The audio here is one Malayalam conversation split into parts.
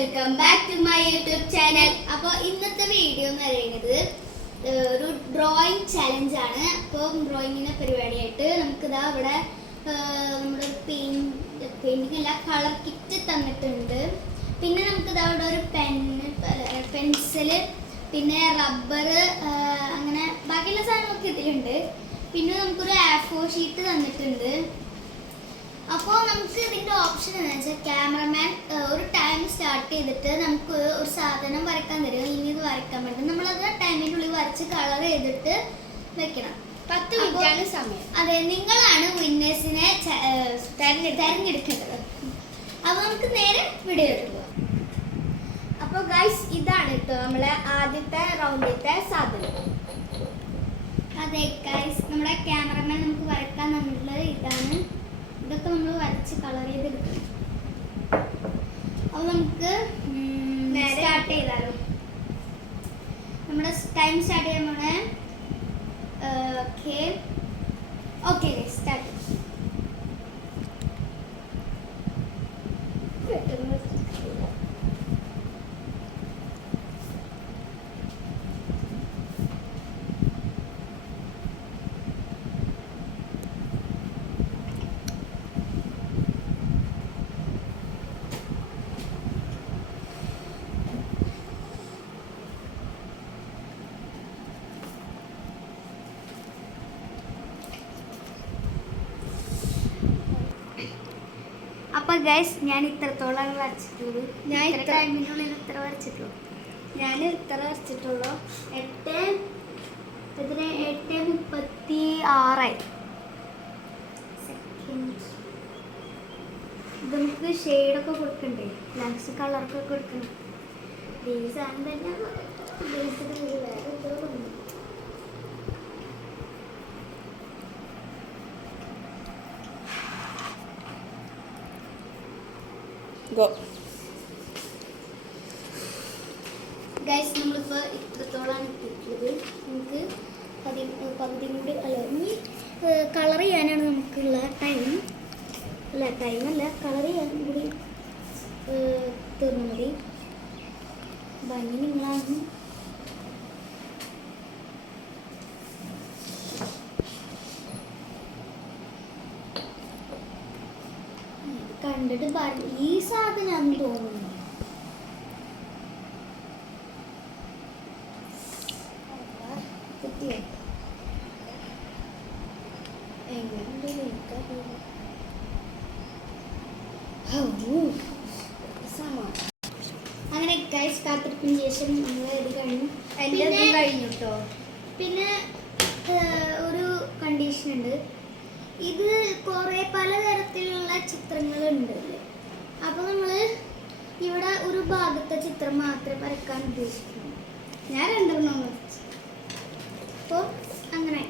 Welcome back to my YouTube channel. അപ്പോൾ ഇന്നത്തെ വീഡിയോ എന്ന് പറയുന്നത് ഒരു ഡ്രോയിങ് ചലഞ്ച് ആണ്. അപ്പോൾ ഡ്രോയിങ്ങിൻ്റെ പരിപാടിയായിട്ട് നമുക്കിതാ ഇവിടെ നമ്മുടെ പെയിൻറ്റിംഗ് അല്ല കളർ കിറ്റ് തന്നിട്ടുണ്ട്. പിന്നെ നമുക്കിതാ ഇവിടെ ഒരു പെൻസില് പിന്നെ റബ്ബർ അങ്ങനെ ബാക്കിയുള്ള സാധനമൊക്കെ ഇതിലുണ്ട്. പിന്നെ നമുക്കൊരു A4 ഷീറ്റ് തന്നിട്ടുണ്ട്. അപ്പോൾ നമുക്ക് ഇതിൻ്റെ ഓപ്ഷൻ എന്താണെന്ന് വെച്ചാൽ ക്യാമറമാൻ ഒരു ടൈം സ്റ്റാർട്ട് ചെയ്തിട്ട് നമുക്ക് ഒരു സാധനം വരയ്ക്കാൻ തരും. ഇനി ഇത് വരയ്ക്കാൻ പറ്റും. നമ്മളത് ടൈമിൻ്റെ ഉള്ളിൽ വരച്ച് കളർ ചെയ്തിട്ട് വെക്കണം. 10 മിനിറ്റാണ് സമയം. അതെ, നിങ്ങളാണ് വിന്നേഴ്സിനെ തിരഞ്ഞെടുക്കേണ്ടത്. അപ്പോൾ നമുക്ക് നേരെ വീഡിയോ എടുക്കുക. അപ്പോൾ ഗൈസ്, ഇതാണ് കേട്ടോ നമ്മളെ ആദ്യത്തെ റൗണ്ടിലത്തെ സാധനം. അതെ ഗൈസ്, നമ്മുടെ ക്യാമറമാൻ നമുക്ക് വരയ്ക്കാൻ തന്നിട്ടുള്ളത് ഇതാണ്. ഇതൊക്കെ നമ്മൾ വരച്ച് കളർ ചെയ്തെടുക്കണം. അപ്പോൾ നമുക്ക് സ്റ്റാർട്ട് ചെയ്താലോ. നമ്മുടെ ടൈം സ്റ്റാർട്ട് ചെയ്യാൻ പോണേ. Okay start. അപ്പോൾ ഗൈസ്, ഞാൻ ഇത്രത്തോളമാണ് വരച്ചിട്ടുള്ളത്. ഞാൻ ഇത്ര ടൈമിൻ്റെ ഉള്ളിൽ ഇത്ര വരച്ചിട്ടുള്ളൂ. ഞാൻ ഇത്ര വരച്ചിട്ടുള്ളൂ. 8:36 സെക്കൻഡ്. ഇത് നമുക്ക് ഷെയ്ഡൊക്കെ കൊടുക്കണ്ടേ, ലാസ്റ്റ് കളറൊക്കെ കൊടുക്കണം. ഈ സാധനം തന്നെ വേറെ എന്തോ തോന്നുന്നു. ഗൈസ്, നമ്മളിപ്പോൾ ഇത്രത്തോളാണ് എത്തിയിട്ടുള്ളത്. നമുക്ക് പകുതിയും കൂടി അല്ല, ഇനി കളർ ചെയ്യാനാണ് നമുക്കുള്ള ടൈമല്ല കളർ ചെയ്യാൻ കൂടി തീർന്നാൽ മതി. ഭംഗി നിങ്ങളാണ്. കണ്ടിട്ട് ഈ സാധനമാണെന്ന് തോന്നുന്നു. അങ്ങനെ ഗൈസ്, കാത്തിരിപ്പിന് ശേഷം നമ്മൾ ഇത് കഴിഞ്ഞു. കഴിഞ്ഞു കേട്ടോ. പിന്നെ ഒരു കണ്ടീഷൻ ഉണ്ട്. ഇത് കുറേ പലതരത്തിലുള്ള ചിത്രങ്ങളുണ്ട്. അപ്പോൾ നമ്മൾ ഇവിടെ ഒരു ഭാഗത്തെ ചിത്രം മാത്രമേ വരയ്ക്കാൻ ഉദ്ദേശിക്കുന്നു. ഞാൻ 2 വരച്ചു. അപ്പോൾ അങ്ങനെ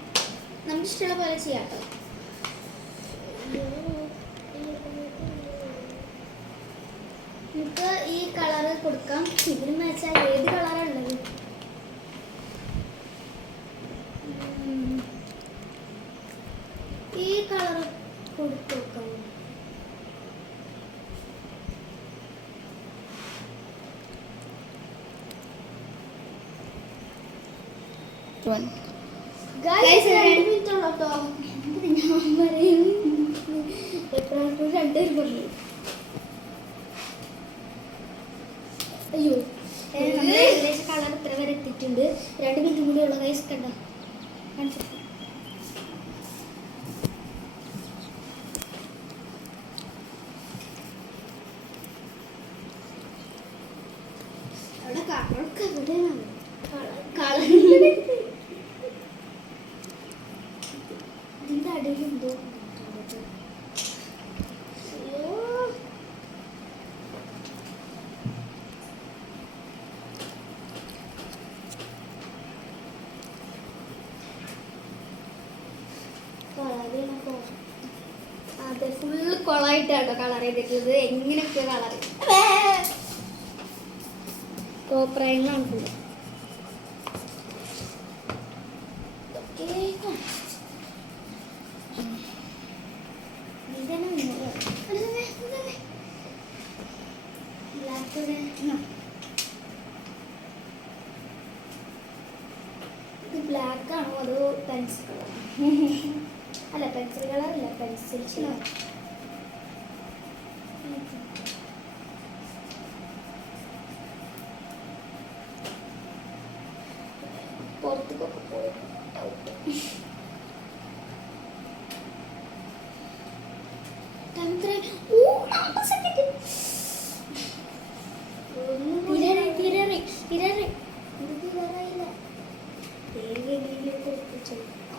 നമുക്ക് ഇഷ്ടമുള്ള പോലെ ചെയ്യാം കേട്ടോ. നമുക്ക് ഈ കളറ് കൊടുക്കാം. ഇതിന് വെച്ചാൽ ഏത് കളറാണ് ഉള്ളത്? ഈ കളർ കൊടുത്തു നോക്കാം. ഞാൻ പറയും എപ്പോഴും 2 പേര് പറഞ്ഞു. അയ്യോ, നമ്മൾ ഏകദേശം കളർ ഇത്ര വരെ എത്തിയിട്ടുണ്ട്. 2 മിനിറ്റ് കൂടി ഉള്ള കൈസ് കണ്ടോ. അവിടെ കളറൊക്കെ എവിടെയാണ്? കളർ ഇതിൻ്റെ അടിയിലെന്തോ. അതെ, ഫുള്ള് കൊളായിട്ടാണോ കളർ ചെയ്തിട്ടുള്ളത്. എങ്ങനെയൊക്കെ കളർ കോപ്രായങ്ങളാണ് ഫുള്ള്. ഇതാണ് ഇത് ബ്ലാക്ക് ആണോ അതോ പെൻസിൽ കളർ? അല്ല പെൻസിൽ കളർ അല്ല, പെൻസിൽ കളർ. പുറത്തേക്കൊക്കെ പോയി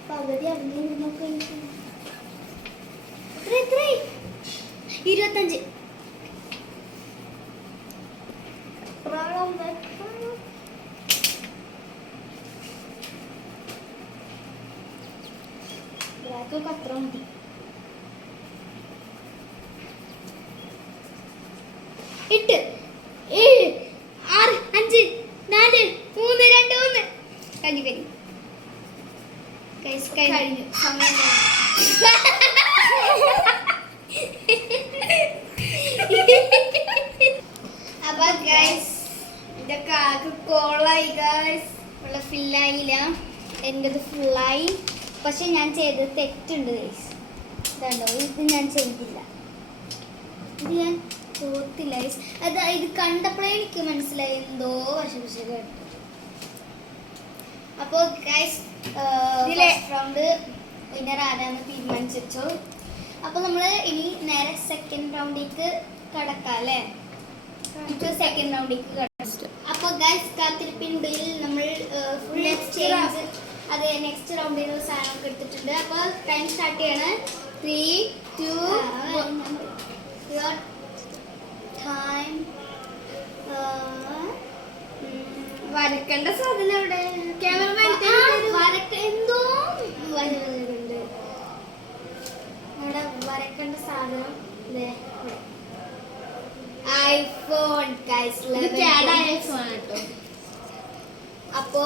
പകുതി അവിടെ നിന്നൊക്കെ 25. ബ്ലാക്കൊക്കെ അത്ര മതി. 8 7 6 5 4 3 2 1 കഴിഞ്ഞു. കഴിഞ്ഞു സമയം. അപ്പൊ ഗൈസ് ഇതൊക്കെ ആകെ കോളായി ഗൈസ്. ഉള്ള ഫില്ലായില്ല, എൻ്റെത് ഫുള്ളായി. പക്ഷെ ഞാൻ ചെയ്തത് തെറ്റുണ്ട് ഗൈസ്. ഇതുണ്ടോ, ഇത് ഞാൻ ചെയ്തില്ല, ഇത് ഞാൻ തോത്തില്ല ഗൈസ്. ഇത് കണ്ടപ്പോഴേ എനിക്ക് മനസ്സിലായി എന്തോ വശവശ കേട്ടു. അപ്പോൾ ഗൈസ് റൗണ്ട് വിന്നർ ആരാന്ന് തീരുമാനിച്ചു വെച്ചോ. അപ്പോൾ നമ്മൾ ഇനി നേരെ സെക്കൻഡ് റൗണ്ടിലേക്ക് കടക്കാം അല്ലേ? സെക്കൻഡ് റൗണ്ടിലേക്ക് കടക്കാം. അപ്പോൾ ഗൈസ് കാത്തിരിപ്പിനുള്ളിൽ നമ്മൾ ഫുൾ എക്സ്ചേഞ്ച് അത് നെക്സ്റ്റ് റൗണ്ടിലുള്ള സാധനമൊക്കെ എടുത്തിട്ടുണ്ട്. അപ്പോൾ ടൈം സ്റ്റാർട്ട് ചെയ്യണം. 3 2 യുവർ ടൈം. വരക്കേണ്ട സാധനം അവിടെ ക്യാമറമാൻ എന്തോ വരുന്നുണ്ട് അവിടെ. വരക്കേണ്ട സാധനം ഐഫോൺ ഐഫോൺ കേട്ടോ. അപ്പോ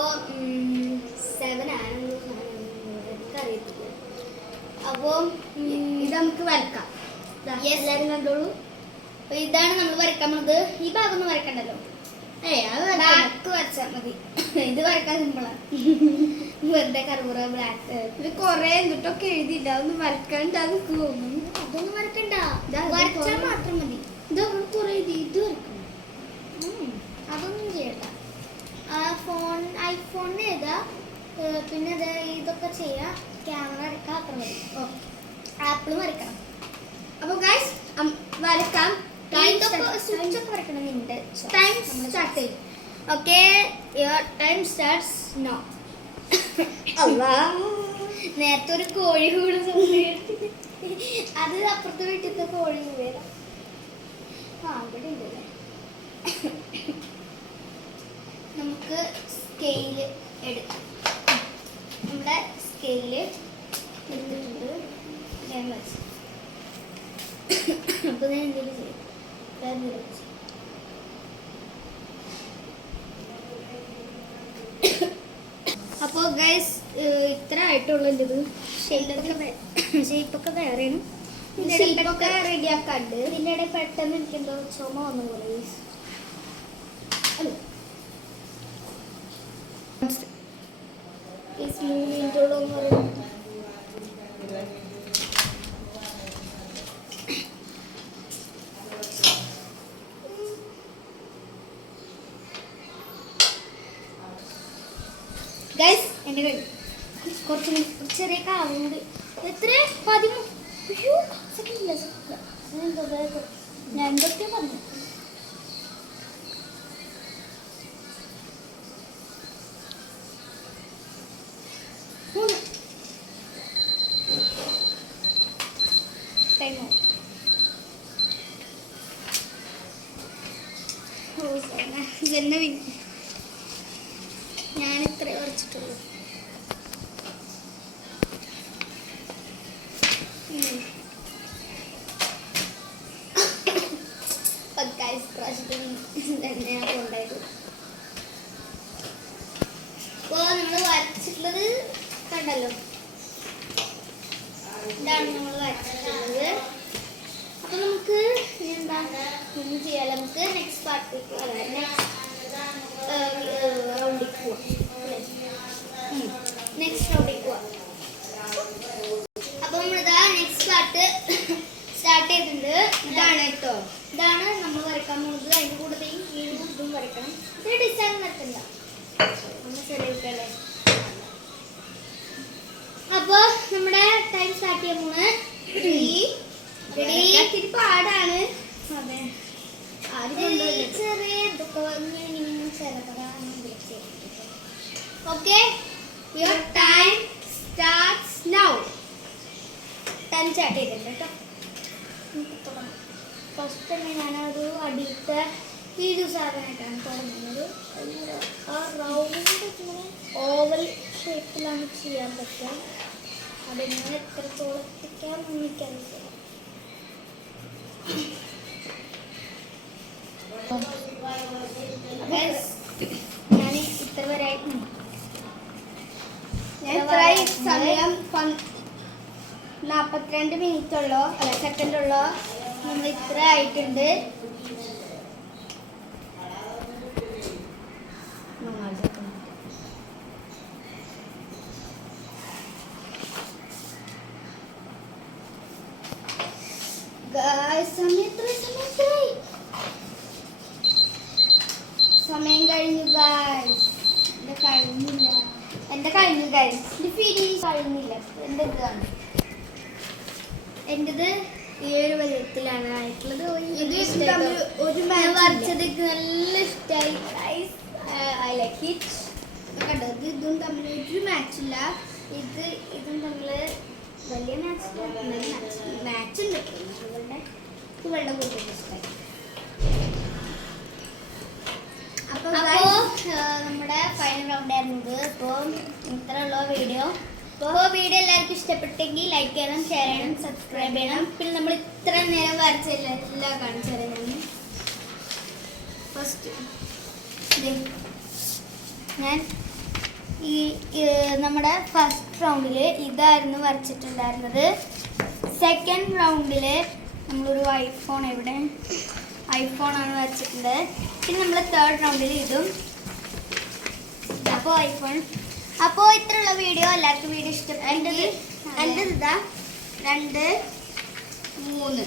7 ആണെന്ന് എനിക്കറിയത്തില്ല. അപ്പോ ഇത് നമുക്ക് വരക്കാം. എല്ലാവരും കണ്ടോളൂ. അപ്പൊ ഇതാണ് നമ്മൾ വരക്കാൻ പോകുന്നത്. ഈ ഭാഗം ഒന്നും വരക്കണ്ടല്ലോ, ബ്ലാക്ക് വരച്ചാൽ മതി. ഇത് വരക്കാൻ സിമ്പിളാണ്. വെറുതെ കറുപുറ ബ്ലാക്ക്. ഇത് കൊറേ എന്നിട്ടൊക്കെ എഴുതിയില്ല, അതൊന്നും വരക്കണ്ട. അത് തോന്നുന്നു അതൊന്നും വരക്കണ്ട, വരച്ചാൽ മാത്രം മതി. ഇത് കുറെ ഇത് വരക്കണം. അതൊന്നും ചെയ്യണ്ട. ഐഫോണിന് എഴുതാ, പിന്നെ ഇതൊക്കെ ചെയ്യാം. ക്യാമറ വരക്കാം, അത്ര മതി. ആപ്പിളും വരക്കണം. അപ്പോൾ ഗൈസ് വരക്കാം. സ്വിച്ച് ഒക്കെ വരക്കണം. നിന്റെ ടൈം സ്റ്റാർട്ട് ചെയ്യും. Okay, your time starts now. നേരത്തെ ഒരു കോഴി കൂടെ അത് അപ്പുറത്തെ വീട്ടിലത്തെ കോഴി കൂടിയതാ. അവിടെ ഉണ്ടല്ലേ. നമുക്ക് സ്കെയില് എടുക്കാം. നമ്മുടെ സ്കെയില് എടുത്തിട്ടുണ്ട്. ഞാൻ വെച്ചു. അപ്പോൾ ഞാൻ എന്തെങ്കിലും ചെയ്യും. അപ്പോൾ ഗൈസ് ഇത്ര ആയിട്ടുള്ളൂ. ഇത് ഷേപ്പൊക്കെ വേറെയാണ്. ഷേപ്പൊക്കെ റെഡിയാക്കാണ്ട്. ഇതിൻ്റെ ഇടയിൽ പെട്ടെന്ന് എനിക്കെന്തോ ചുമ വന്നു പോലെ ഗൈസ്. ഈ 3 മിനിറ്റോളം എന്ന് പറയുന്നത് ഗൈസ്. എൻ്റെ കുറച്ച് ചെറിയ കാവുണ്ട്. എത്ര 13 സെക്കൻഡില്ല. ഞാൻ എന്തൊക്കെ പറഞ്ഞു. ടൈമോ ഇതെന്നെ ഞാൻ ഇത്രേ വരച്ചിട്ടുള്ളൂ. തന്നെയാണ് കൊണ്ടായത്. അപ്പോൾ നമ്മൾ വരച്ചിട്ടുള്ളത് കണ്ടല്ലോ, ഇതാണ് നമ്മൾ വരച്ചിട്ടുള്ളത്. അപ്പോൾ നമുക്ക് എന്താ ഒന്നും ചെയ്യാം. നമുക്ക് നെക്സ്റ്റ് പാർട്ട് പാർട്ടിക്ക് റൗണ്ടിൽ പോവാം. നെക്സ്റ്റ് റൗണ്ടിൽ പോവാം. അപ്പൊ നമ്മളിതാ നെക്സ്റ്റ് പാർട്ട് സ്റ്റാർട്ട് ചെയ്തിട്ടുണ്ട്. ഇതാണ് കേട്ടോ. ഇതാണ് നമ്മൾ വരയ്ക്കാൻ പോകുന്നത്. അതിന്റെ കൂടെ ഈ ഇതും വരയ്ക്കണം. ഇതിന് ഡിസൈൻ വരക്കണ്ട, നമ്മൾ ചെറിയ കുട്ടികളെ. അപ്പൊ നമ്മുടെ ടൈം സ്റ്റാർട്ട് ചെയ്യാൻ പോണ്. ഇത്തിരി പാടാണ്. അതെ, ആരും കൊണ്ടുപോയില്ല. ചെറിയ okay. Your time starts now. Time start ചെയ്തിട്ടുണ്ട് കേട്ടോ. ഫസ്റ്റ് തന്നെ ഞാനൊരു അടിയത്തെ വീഡിയോസ് ആകാനായിട്ടാണ് തുടങ്ങുന്നത്. ആ റൗണ്ട് ഇങ്ങനെ ഓവൽ ഷേപ്പിലാണ് ചെയ്യാൻ പറ്റുക. അതെങ്ങനെ എത്രത്തോളം എത്തിക്കാൻ എനിക്കറിയില്ല. ഞാൻ ഇത്ര വരെ ഞാൻ ഇത്രയും സമയം 42 മിനിറ്റ് ഉള്ളോ അല്ല സെക്കൻഡ് ഉള്ളോ നമ്മൾ ഇത്ര ആയിട്ടുണ്ട്. സമയം കഴിഞ്ഞു ഗായ്സ്. എന്റെ കഴിഞ്ഞു ഗായ്സ്. ഇത് ഫിനിഷ് കഴിഞ്ഞില്ല. എന്റെ ഇതാണ്. എന്റേത് ഈ ഒരു വലുപ്പത്തിലാണ് ആയിട്ടുള്ളത്. ഒരു ഞാൻ വരച്ചതൊക്കെ നല്ല ഇഷ്ടമായി. I like it. കണ്ടോ, ഇതും തമ്മിൽ ഒരു മാച്ചില്ല. ഇതും തമ്മിൽ വലിയ മാച്ച് ഉണ്ട്. ഇവളുടെ കൂടുതൽ ഇഷ്ടമായി. അപ്പോൾ നമ്മുടെ ഫൈനൽ റൗണ്ട് ആയിരുന്നത്. അപ്പോൾ ഇത്രയുള്ള വീഡിയോ. അപ്പോൾ വീഡിയോ എല്ലാവർക്കും ഇഷ്ടപ്പെട്ടെങ്കിൽ ലൈക്ക് ചെയ്യണം, ഷെയർ ചെയ്യണം, സബ്സ്ക്രൈബ് ചെയ്യണം. പിന്നെ നമ്മൾ ഇത്ര നേരം വരച്ചില്ല എല്ലാം കാണിച്ചു തരാം. ഫസ്റ്റ് ഞാൻ നമ്മുടെ ഫസ്റ്റ് റൗണ്ടിൽ ഇതായിരുന്നു വരച്ചിട്ടുണ്ടായിരുന്നത്. സെക്കൻഡ് റൗണ്ടിൽ നമ്മളൊരു ഐഫോണാണ് വരച്ചിട്ടുള്ളത്. പിന്നെ നമ്മൾ തേർഡ് റൗണ്ടിൽ ഇതും. അപ്പോൾ ഐഫോൺ. അപ്പോൾ ഇത്രയുള്ള വീഡിയോ എല്ലാവർക്കും വീഡിയോ ഇഷ്ടപ്പെട്ടെങ്കിൽ എൻ്റെ ഇതാ 2, 3.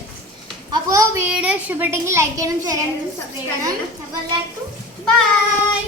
അപ്പോൾ വീഡിയോ ഇഷ്ടപ്പെട്ടെങ്കിൽ ലൈക്ക് ചെയ്യണം, ഷെയർ ചെയ്യണം, സബ്സ്ക്രൈബ് ചെയ്യണം. അപ്പോൾ എല്ലാവർക്കും ബൈ.